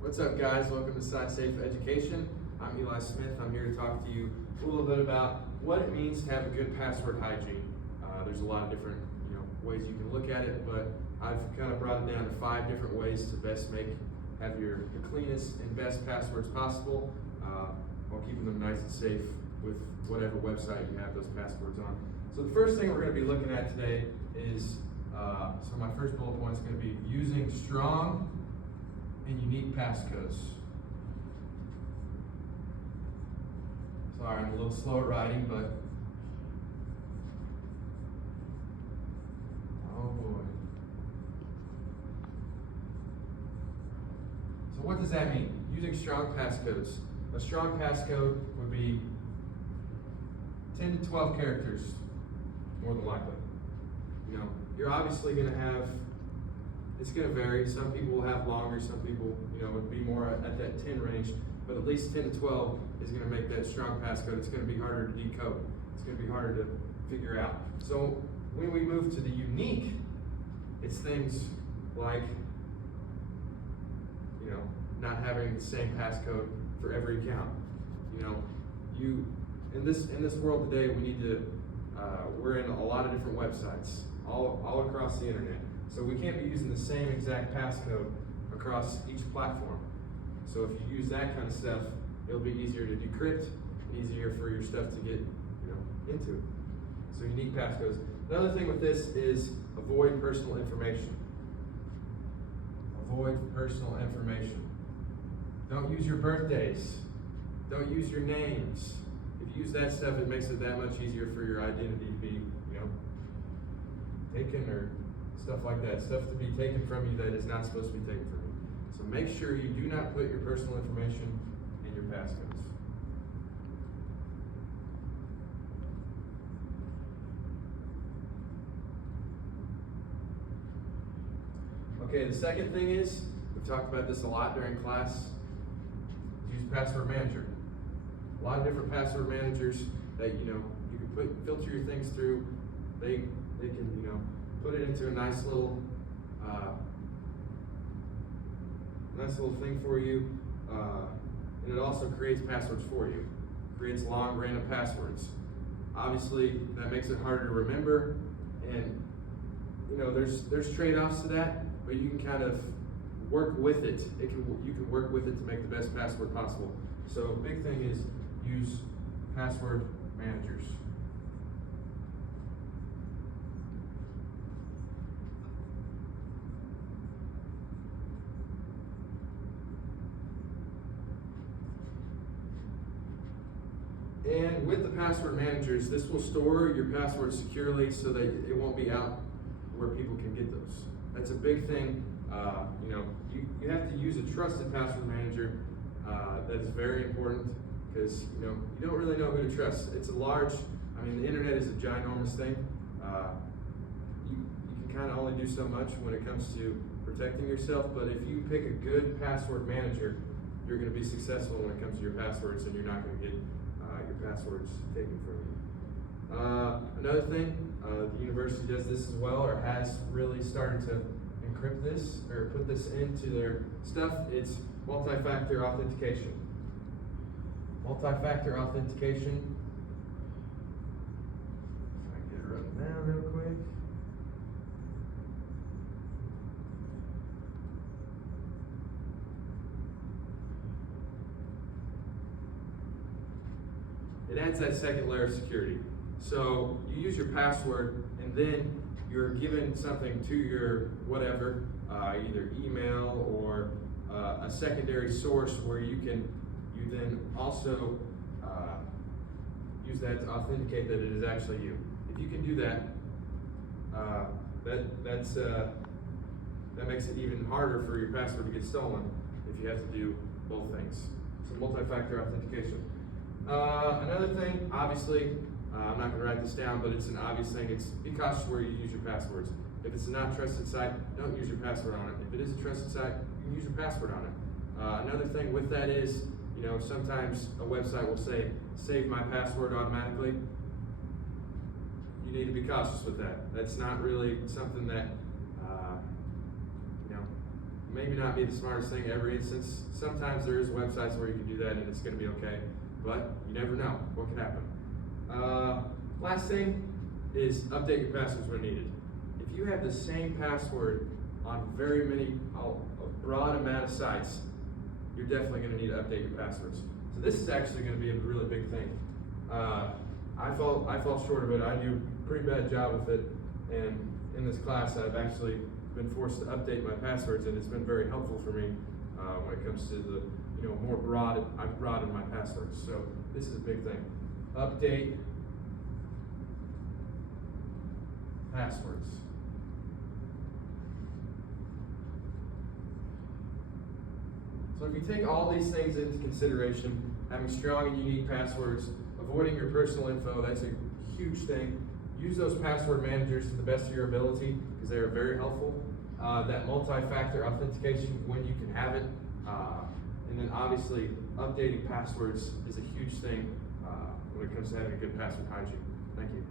What's up, guys? Welcome to SciSafe Education. I'm Eli Smith. I'm here to talk to you a little bit about what it means to have a good password hygiene. There's a lot of different ways you can look at it, but I've kind of brought it down to 5 different ways to best have your cleanest and best passwords possible while keeping them nice and safe with whatever website you have those passwords on. So the first thing we're going to be looking at today is, so my first bullet point is going to be using strong and unique passcodes. Sorry, I'm a little slow at writing, but oh boy. So what does that mean? Using strong passcodes. A strong passcode would be 10 to 12 characters, more than likely. You're obviously going to have, it's going to vary. Some people will have longer, some people, would be more at that 10 range, but at least 10 to 12 is going to make that strong passcode. It's going to be harder to decode. It's going to be harder to figure out. So when we move to the unique, it's things like, not having the same passcode for every account. In this world today, we need to, we're in a lot of different websites, all across the internet. So we can't be using the same exact passcode across each platform. So if you use that kind of stuff, it'll be easier to decrypt and easier for your stuff to get, into it. So unique passcodes. Another thing with this is avoid personal information. Avoid personal information. Don't use your birthdays. Don't use your names. If you use that stuff, it makes it that much easier for your identity to be, taken, or stuff like that. Stuff to be taken from you that is not supposed to be taken from you. So make sure you do not put your personal information in your passcodes. Okay, the second thing is, we've talked about this a lot during class, use Password Manager. A lot of different password managers that you can filter your things through. They can put it into a nice little thing for you, and it also creates passwords for you. Creates long random passwords. Obviously, that makes it harder to remember, and there's trade-offs to that, but you can kind of work with it. You can work with it to make the best password possible. So big thing is use password managers. And with the password managers, this will store your passwords securely so that it won't be out where people can get those. That's a big thing. You have to use a trusted password manager. That's very important because you don't really know who to trust. It's the internet is a ginormous thing. You can kind of only do so much when it comes to protecting yourself, but if you pick a good password manager, you're going to be successful when it comes to your passwords, and you're not going to get your passwords taken from you. Another thing, the university does this as well, or has really started to encrypt this, or put this into their stuff. It's multi-factor authentication. Multi-factor authentication. If I can get it written down real quick. It adds that second layer of security. So you use your password, and then you're given something to your whatever, either email or a secondary source where you then also use that to authenticate that it is actually you. If you can do that, that makes it even harder for your password to get stolen if you have to do both things. So multi-factor authentication. Another thing, obviously, I'm not going to write this down, but it's an obvious thing. It's be cautious where you use your passwords. If it's a not trusted site, don't use your password on it. If it is a trusted site, you can use your password on it. Another thing with that is, sometimes a website will say, save my password automatically. You need to be cautious with that. That's not really something that maybe not be the smartest thing every instance. Sometimes there is websites where you can do that and it's going to be okay, but you never know what could happen. Last thing is update your passwords when needed. If you have the same password on a broad amount of sites, you're definitely going to need to update your passwords. So this is actually going to be a really big thing. I fall short of it. I do a pretty bad job with it, and in this class I've actually been forced to update my passwords, and it's been very helpful for me when it comes to the more broad. I've broadened my passwords, so this is a big thing. Update passwords. So if you take all these things into consideration, having strong and unique passwords, avoiding your personal info, that's a huge thing. Use those password managers to the best of your ability because they are very helpful. That multi-factor authentication when you can have it. And then obviously updating passwords is a huge thing when it comes to having a good password hygiene. Thank you.